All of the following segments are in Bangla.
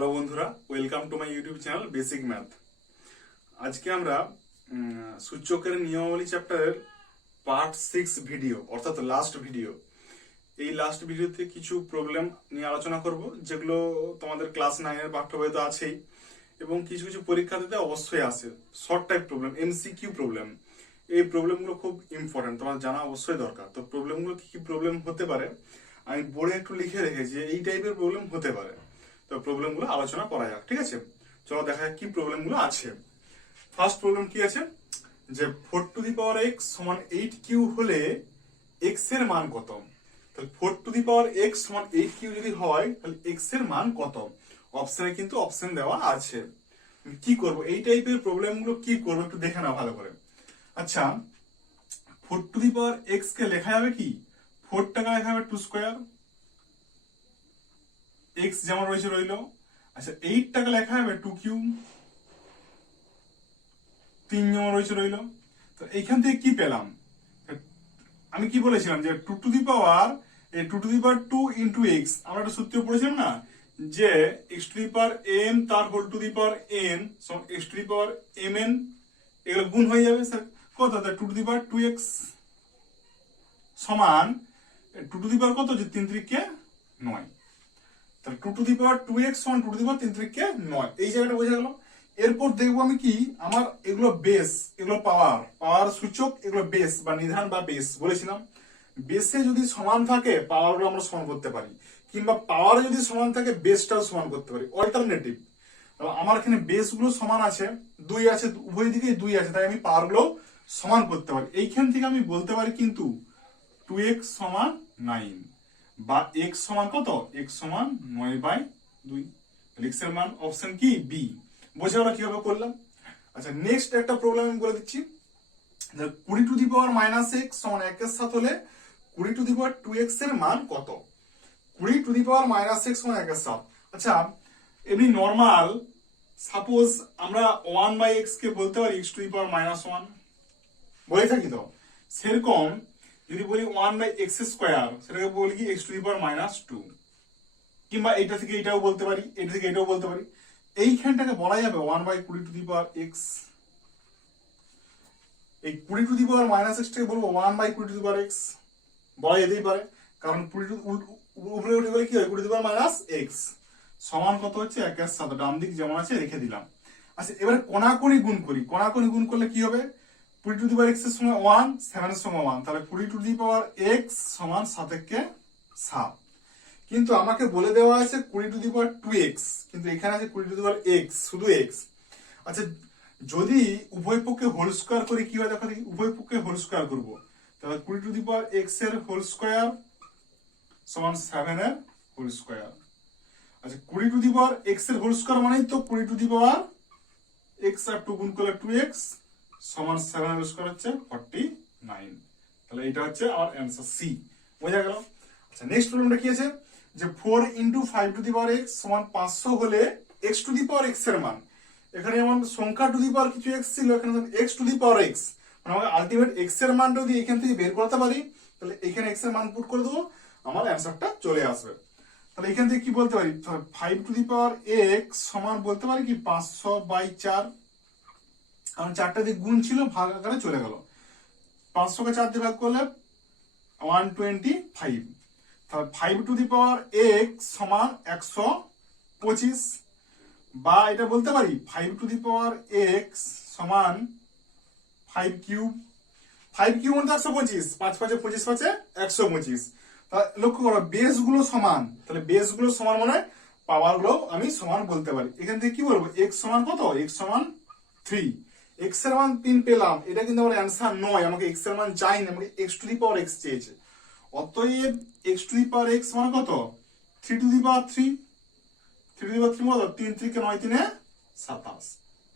হ্যালো বন্ধুরা, welcome to my YouTube channel basic math. আজকে আমরা সূচকের নিয়মাবলী চ্যাপ্টারের পার্ট 6 ভিডিও অর্থাৎ লাস্ট ভিডিও। এই লাস্ট ভিডিওতে কিছু প্রবলেম নিয়ে আলোচনা করব, যেগুলো তোমাদের ক্লাস 9 এর পাঠ্য বইতে আছেই এবং কিছু কিছু পরীক্ষাতে অবশ্যই আসে। Short type problem, MCQ problem. এই প্রবলেমগুলো খুব ইম্পর্টেন্ট, তোমার জানা অবশ্যই দরকার। তো প্রবলেমগুলো কি কি প্রবলেম হতে পারে আমি বোর্ডে একটু লিখে রেখেছি, এই টাইপের প্রবলেম হতে পারে। তো প্রবলেমগুলো আলোচনা করা যাক, ঠিক আছে? চলো দেখা যাক কি প্রবলেমগুলো আছে। ফার্স্ট প্রবলেম কি আছে, যে 4 টু দি পাওয়ার x সমান 8q হলে x এর মান কত? তাহলে 4 টু দি পাওয়ার x সমান 8q যদি হয় তাহলে x এর মান কত? অপশনে কিন্তু অপশন দেওয়া আছে। কি করব এই টাইপের প্রবলেমগুলো, কি করব একটু দেখে নাও ভালো করে। আচ্ছা, 4 টু দি পাওয়ার x কে লেখা যাবে কি? 4 টাকা লেখা যাবে 2 স্কয়ার, x যেমন রয়েছে রইলো। আচ্ছা, 8 টাকা লেখা যাবে 2q, 3 যেমন রয়েছে রইলো। তো এইখান থেকে কি পেলাম? আমি কি বলেছিলাম যে 2 to the power 2 into x, আমরা একটা সূত্র পড়েছিলাম না, যে x to the power m তার whole to the power n সমান x to the power mn, এগুলো গুণ হয়ে যাবে স্যার কত? 2 টু দি পাওয়ার 2x সমান 2 টু দি পাওয়ার কত, যে 3 3 9। তাহলে 2 টু দি পাওয়ার 2x সমান 2 টু দি পাওয়ার 3 3 9, এই জায়গাটা বোঝা গেল। এরপর দেখবো আমি কি, আমার এগুলো বেস, এগুলো পাওয়ার সূচক, এগুলো বেস বা নিধান বা বেস বলেছিলাম। বেসে যদি সমান থাকে পাওয়ারগুলো আমরা সমান করতে পারি, কিংবা পাওয়ার যদি সমান থাকে বেসটাও সমান করতে পারি, অল্টারনেটিভ। আমার এখানে বেসগুলো সমান আছে, 2 আছে, উভয় দিকে 2 আছে, তাই আমি পাওয়ারগুলো সমান করতে পারি। এইখান থেকে আমি বলতে পারি কিন্তু 2x সমান 9 বা x সমান কত? x সমান 9/2। x এর মান অপশন কি? বি। বোঝা গেল কিভাবে করলাম? আচ্ছা, নেক্সট একটা প্রবলেম আমি বলে দিচ্ছি। 20 টু দি পাওয়ার -x সমান 1 এর সাথে হলে 20 টু দি পাওয়ার 2x এর মান কত? 20 টু দি পাওয়ার -x সমান 1 এর সাথে। আচ্ছা, এমনি নরমাল সাপোজ আমরা 1/x কে বলতে পারি x টু দি পাওয়ার -1, বলে থাকি তো। সেরকম যদি বলি 1/x স্কয়ার, সেটাকে বলি কি x টু দি পাওয়ার -2, কিংবা এটা থেকে এটাও বলতে পারি, এটা থেকে এটাও বলতে পারি। এইখানটাকে বলা যাবে 1/20 টু দি পাওয়ার x। এই 20 টু দি পাওয়ার -x টাকে বলবো 1/20 টু দি পাওয়ার x, বলা যেতেই পারে। কারণ 20 উপরে উঠে গেলে কি হয়, 20 টু দি পাওয়ার -x সমান কত হচ্ছে 1 এর সাথে, ডান দিক যেমন আছে রেখে দিলাম। আচ্ছা, এবারে কোণাকুণি গুণ করি। কোণাকুণি গুণ করলে কি হবে? 20 টু দি পাওয়ার x এর সঙ্গে 1, 7 এর সঙ্গে 1, তাহলে 20 টু দি পাওয়ার x সমান 7 কিন্তু আমাকে বলে দেওয়া আছে 20 টু দি পাওয়ার 2x, কিন্তু এখানে আছে 20 টু দি পাওয়ার x, শুধু x। আচ্ছা, যদি উভয় পক্ষে হোল স্কয়ার করি কি হয় দেখো দেখি। উভয় পক্ষে হোল স্কয়ার করব, তাহলে 20 টু দি পাওয়ার x এর হোল স্কয়ার সমান 7 এর হোল স্কয়ার। আচ্ছা, 20 টু দি পাওয়ার x এর হোল স্কয়ার মানেই তো 20 টু দি পাওয়ার x আর 2 গুণ করলে 2x সমান 7 এর হোল স্কয়ার হচ্ছে 49। তাহলে এটা হচ্ছে আমার অ্যানসার সি। বোঝা গেল? আচ্ছা, নেক্সট প্রবলেমটা কি আছে, যে 4 into 5 to the power x সমান 500 হলে x to the power x এর মান। এখানে যেমন সংখ্যা টু দি পাওয়ার কিছু x ছিল, এখানে x to the power x, মানে আমাকে আলটিমেট x এর মানটা যদি এখান থেকে বের করতে পারি, তাহলে এখানে x এর মান পুট করে দেবো, আমার অ্যানসারটা চলে আসবে। তাহলে এখান থেকে কি বলতে পারি, 5 টু দি পাওয়ার x সমান বলতে পারি কি 500/4, কারণ 4টা দিক গুণ ছিল, ভাগ আকারে চলে গেল। 500কে 4 দিয়ে ভাগ করলে 125। তাহলে 5 টু দি পাওয়ার x সমান 125, বা এটা বলতে পারি 5 টু দি পাওয়ার x সমান 5 কিউব। 5 কিউব মানে 125, 5 5 25 5 125। তাহলে লক্ষ্য করো বেস গুলো সমান, তাহলে বেস গুলো সমান মানে পাওয়ার গুলো আমি সমান বলতে পারি। এখান থেকে কি বলবো, x সমান কত? x সমান 3। x এর মান 3 পেলাম, এটা কিন্তু আমার অ্যানসার নয়, আমাকে x এর মান চাইনি, আমাকে x to the power x চেয়েছে। অতএব x to the power x মানে কত? 3 two the power 3। 3 two the পাওয়ার 3 কত? 3 3 9 3 27।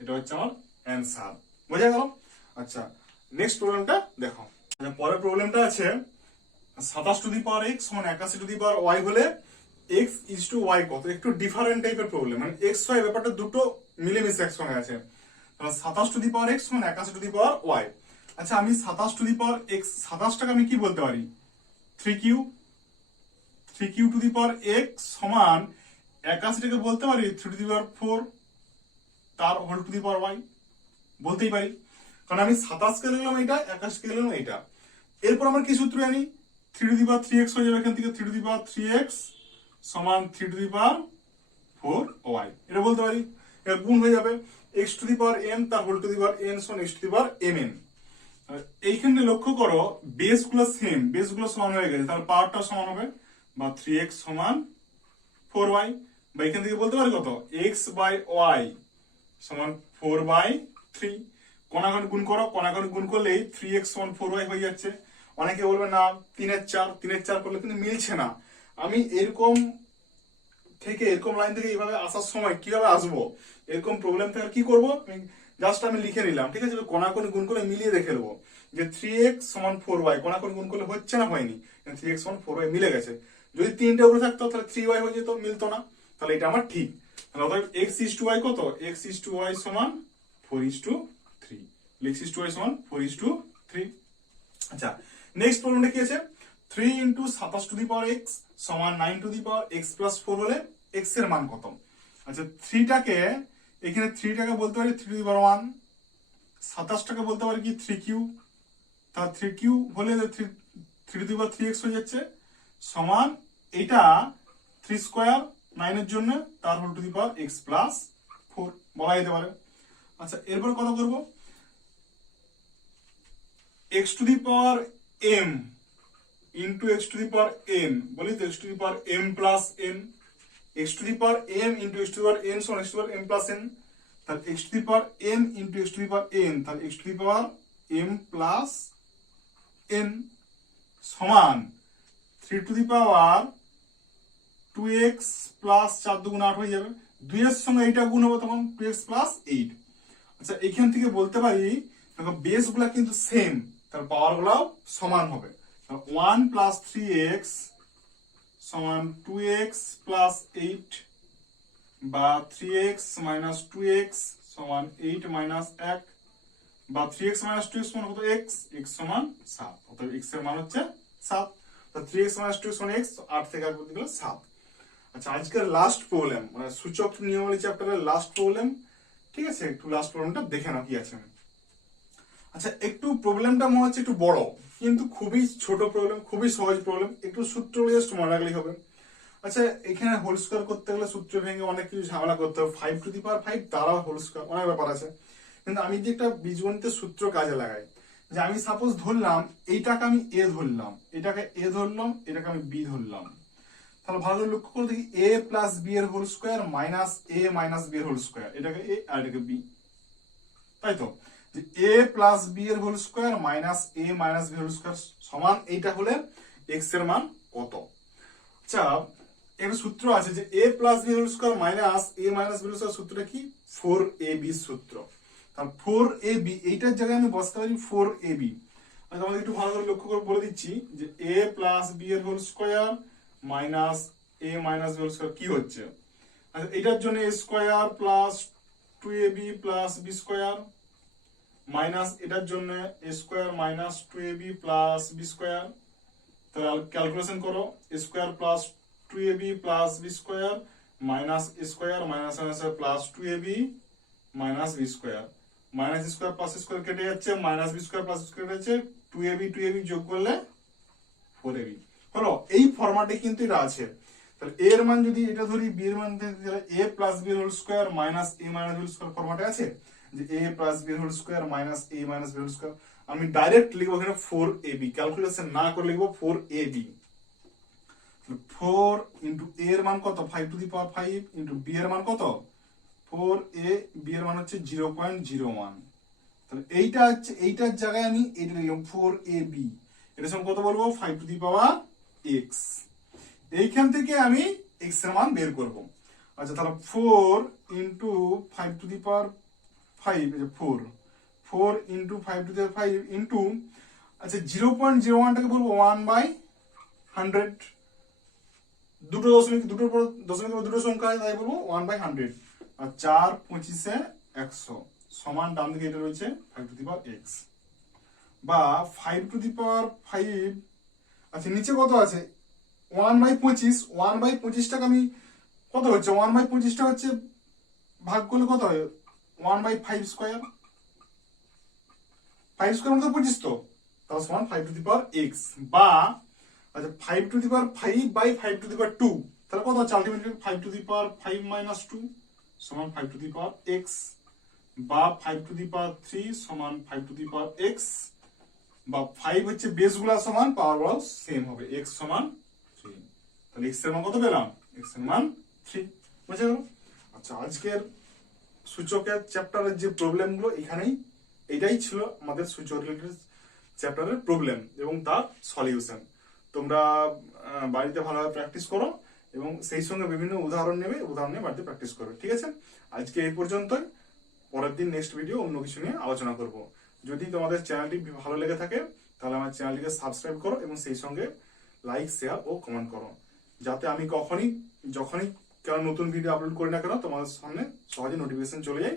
এটা হচ্ছে আমার অ্যানসার। বোঝা গেল? আচ্ছা, নেক্সট প্রবলেমটা দেখো। পরের প্রবলেমটা আছে 27 টু দি পাওয়ার x সমান 81 টু দি পাওয়ার y হলে x ইজ টু y কত? একটু ডিফারেন্ট টাইপের প্রবলেম, মানে x y ব্যাপারটা দুটো মিলেমিশে একসঙ্গে আছে। তাহলে 27 টু দি পাওয়ার x সমান 81 টু দি পাওয়ার y। আচ্ছা, আমি 27 টু দি পাওয়ার x, 27 টাকে আমি কি বলতে পারি? 3q two the power x সমান 81টাকে বলতে পারি 3^4 তার whole to the power y, বলতেই পারি, কারণ আমি 27 কে লিখলাম এটা, 81 কে লিখলাম এটা। এরপর আমরা কি সূত্র জানি, 3^3x হয়ে যাবে এখান থেকে, 3^3x সমান 3^4y, এটা বলতে পারি। এটা গুণ হয়ে যাবে x⁴n তার whole to the power n সমান x⁴mn। এইখানে লক্ষ্য করো বেস গুলো সেম, বেস গুলো সমান হয়ে গেছে, তাহলে পাওয়ারটা সমান হবে বা 3x সমান 4y, বা এখান থেকে বলতে পারি কত, x/y সমান 4/3। কোনাকুনি গুণ করো, কোনাকুনি গুণ করলেই 3x সমান 4y হয়ে যাচ্ছে। অনেকে বলবে না 3-4 করলে কিন্তু মিলছে না। আমি এরকম থেকে এরকম লাইন থেকে এইভাবে আসার সময় কিভাবে আসবো, এরকম প্রবলেম থেকে কি করবো, জাস্ট আমি লিখে নিলাম, ঠিক আছে, কোনাকুনি গুণ করে মিলিয়ে দেখে নেবো যে 3x সমান 4y, কোনাকুনি গুণ করলে হচ্ছে না, হয়নি, 3x সমান 4y মিলে গেছে। যদি 3টে উপরে থাকতো তাহলে 3y হয়ে যেত, মিলতো না, তাহলে এটা আমার ঠিক। তাহলে অর্থাৎ x⁴y কত, x⁴y সমান 4:3, x⁴y সমান 4:3। আচ্ছা, নেক্সট প্রবলেমটা কি আছে, 3 × 27 x সমান 9 টু দি পাওয়ার x + 4 হলে x এর মান কত। আচ্ছা, 3টাকে এখানে 3টাকে বলতে পারি 3^1, 27টাকে বলতে পারি কি 3q, তার 3q হলে 3^3x হয়ে যাচ্ছে সমান এটা 3² 9 এর জন্য তার whole to the power x + 4 বলা যেতে পারে। আচ্ছা, এরপর কত করব, x⁴m into x⁴n, বলি তো x⁴m + n, x⁴m into x⁴n সমান x⁴m + n, তাহলে x⁴m into x⁴n তাহলে x⁴m + n সমান 3^2x + 4 × 8 হয়ে যাবে, 2 এর সঙ্গে এইটা গুণ হবে তখন 2x + 8। আচ্ছা, এখান থেকে বলতে পারি দেখো বেস গুলা কিন্তু সেম, তার পাওয়ার গুলাও সমান হবে। 1 + 3x সমান 2x + 8, বা 3x - 2x সমান 8 - 1, বা 3x - 2x সমান কত, x সমান 7, অর্থাৎ x এর মান হচ্ছে 7। তো 3x - 2x সমান x, 8 থেকে 8 বলতে গেলে 7। আচ্ছা, আজকের লাস্ট প্রবলেম, মানে সূচক নিয়মাবলী চ্যাপ্টারের লাস্ট প্রবলেম, ঠিক আছে, একটু লাস্ট প্রবলেমটা দেখে নাও কি আছে। আচ্ছা, একটু প্রবলেমটা মনে হচ্ছে একটু বড়, কিন্তু খুবই ছোট প্রবলেম, খুবই সহজ প্রবলেম, একটু সূত্র জাস্ট মনে রাখলেই হবে। আচ্ছা, এখানে হোল স্কয়ার করতে গেলে সূত্র ভেঙে অনেক কিছু ঝামেলা করতে হবে, 5^5 দ্বারা হোল স্কয়ার, অনেক ব্যাপার আছে। কিন্তু আমি যে একটা বীজগণিতের সূত্র কাজে লাগাই, যে আমি সাপোজ ধরলাম এইটাকে আমি এ ধরলাম, এটাকে এ ধরলাম, এটাকে আমি বি ধরলাম, তাহলে ভালো করে লক্ষ্য করে দেখি a + b এর whole square minus a - b এর হোল স্কয়ার, এটাকে a আর এটাকে b, তাই তো, যে a + b এর whole square minus a - b এর হোল স্কয়ার সমান এইটা হলে x এর মান কত। আচ্ছা, একটা সূত্র আছে যে a + b এর whole square minus a - b এর হোল স্কয়ার, সূত্রটা কি, 4ab সূত্র। তাহলে 4ab এইটার জায়গায় আমি বসাতে পারি 4ab। আমি তোমাদের একটু ভালো করে লক্ষ্য করে বলে দিচ্ছি যে a + b এর whole square minus a - b এর হোল স্কয়ার কি হচ্ছে। আচ্ছা, এটার জন্য a² + 2ab + b square minus এটার জন্য a² - 2ab + b স্কয়ার। তাহলে ক্যালকুলেশন করো, a² + 2ab + b square minus a² - 2ab - b square, minus square plus square কেটে যাচ্ছে, minus b square plus square কেটে যাচ্ছে, 2ab যোগ করলে 4ab হলো। এই ফরম্যাটে কিন্তু এটা আছে। তাহলে a এর মান যদি এটা ধরি, b এর মান তাহলে a + b এর whole square minus a - b এর হোল স্কয়ার ফরম্যাটে আছে, যে a + b এর whole square minus a - b এর হোল স্কয়ার। আমি ডাইরেক্ট লিখবো এখানে 4ab, ক্যালকুলেশন না করে লিখবো 4ab। 4 × a এর মান কত, 5^5, × b এর মান কত, 4a, b এর মান হচ্ছে 0.01। তাহলে এইটা হচ্ছে, এইটার জায়গায় আমি এটা লিখলাম 4ab, এটা সমান কত বলবো, 5^x। এইখান থেকে আমি x এর মান বের করব। আচ্ছা, তাহলে 4 × 5^5, 4 × 5^5 ইন্টু, আচ্ছা 0.01টাকে বলবো 1/100, দুটো দশমিকের পর দুটো সংখ্যা হয়, তাই বলবো 1/100। আর 4×25 100 সমান ডান দিকে এটা রয়েছে 5^x, বা 5^5। আচ্ছা, নিচে কত আছে 1/25, 1/25টাকে আমি কত হচ্ছে 1/25টা হচ্ছে ভাগ করলে কত হয় 1/5 স্কয়ার, 5 স্কয়ার মানে 25 তো, তাহলে সমান 5 টু দি পাওয়ার x, বা আচ্ছা 5 to the power 5 by 5 to the power 2, তাহলে কত হচ্ছে ultimately 5 to the power 5 minus 2 সমান 5 টু দি পাওয়ার x, বা 5 টু দি পাওয়ার 3 সমান 5 টু দি পাওয়ার x, বা 5 হচ্ছে বেসগুলা সমান পাওয়ার গুলো সেম হবে, x সমান 3, তাহলে x এর মান কত পেলাম, x এর মান 3, বুঝে গেল। আচ্ছা আজকের সূচকের চ্যাপ্টারের যে প্রবলেমগুলো এখানেই, এটাই ছিল আমাদের সূচক রিলেটেড চ্যাপ্টারের প্রবলেম এবং তার সলিউশন। তোমরা বাড়িতে ভালোভাবে প্র্যাকটিস করো এবং সেই সঙ্গে বিভিন্ন উদাহরণ নেবে, উদাহরণ নিয়ে বাড়িতে প্র্যাকটিস করবে, ঠিক আছে। আজকে এই পর্যন্তই, পরের দিন নেক্সট ভিডিও অন্য কিছু নিয়ে আলোচনা করব। যদি তোমাদের চ্যানেলটি ভালো লেগে থাকে তাহলে আমার চ্যানেলটিকে সাবস্ক্রাইব করো এবং সেই সঙ্গে লাইক, শেয়ার ও কমেন্ট করো, যাতে আমি যখনই কেন নতুন ভিডিও আপলোড করি না কেন তোমাদের সামনে সহজে নোটিফিকেশন চলে যায়